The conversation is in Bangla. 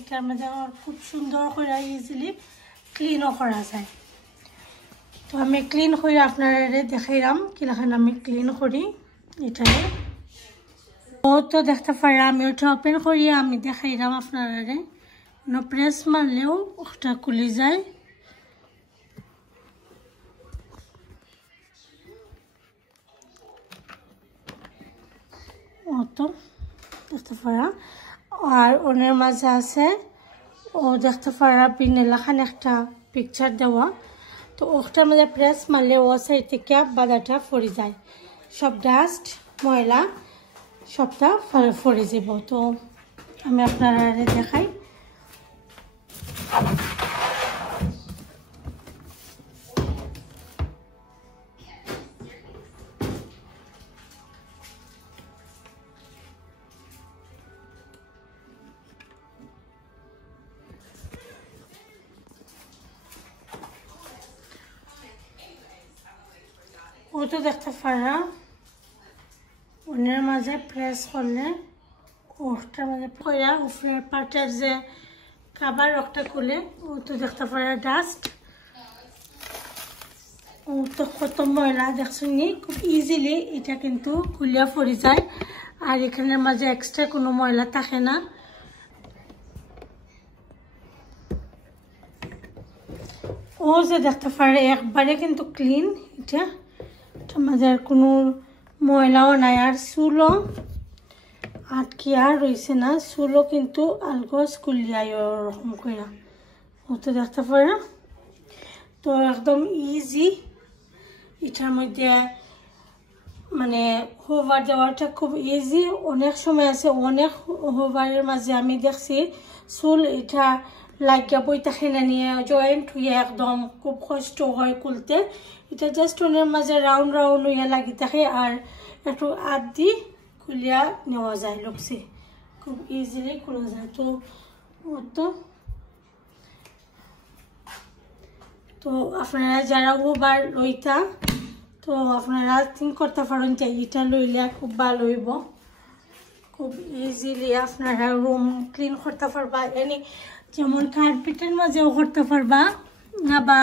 এটার মধ্যে খুব সুন্দর করে ইজিলি ক্লিনও করা যায়। তো আমি ক্লিন করে আপনারা দেখাইলাম কিরকম আমি ক্লিন করি এটারে। ও তো দেখতে পারে আমি ওটা ওপেন করি আমি দেখাইলাম আপনারা। প্রেস মারলেও ওটা খুলে যায়। ও তো দেখতে পারা আর ওনের মাঝে আছে ও দেখতে পারা পিনেলা খান একটা পিকচার দেওয়া। তো ওটার মধ্যে প্রেস মারলে ও সাইড থেকে বাদাটা ফরে যায়, সব ডাস্ট ময়লা সবটা ফরে যাব। তো আমি আপনারা দেখাই। ও তো দেখতে পারা ওনের মাঝে প্রেস করলে ওটার মাঝে কইরা উপরের পাটের যে কাবার রকটা খুলে ও তো দেখতে পারা ডাস্ট ও তো কত ময়লা দেখছেন খুব ইজিলি এটা কিন্তু খুলিয়া পড়ে যায় আর এখানের মাঝে এক্সট্রা কোনো ময়লা থাকে না। ও যে দেখতে পারে একবারে কিন্তু ক্লিন এটা, মাঝে আর কোনো ময়লাও নাই আর চুলও আটকে আর রয়েছে না, চুলও কিন্তু আলগোজ কুলিয়াই ওরকম করে ও তো দেখতে পারে। তো একদম ইজি এটার মধ্যে মানে হোভার দেওয়াটা খুব ইজি। অনেক সময় আছে অনেক হোভারের মাঝে আমি দেখছি চুল এটা লাগিয়া বই থাকে না নিয়ে জয়েন্ট হয়ে একদম খুব কষ্ট হয় খুলতে। এটা জাস্ট ওনের মাঝে রাউন্ড রাউন্ড হইয়া লাগি থাকে আর একটু আধ দি খুলিয়া নেওয়া যায়, লোকসি খুব ইজিলি খোলা যায়। তো তো আপনারা যারা ওভার লইতা তো আপনারা থিঙ্ক করতে পারেন যে এটা লইলে খুব ভালো হইব, খুব ইজিলি আপনারা রুম ক্লিন করতে পারবা, যেমন কার্পেটের মাঝেও করতে পারবা না বা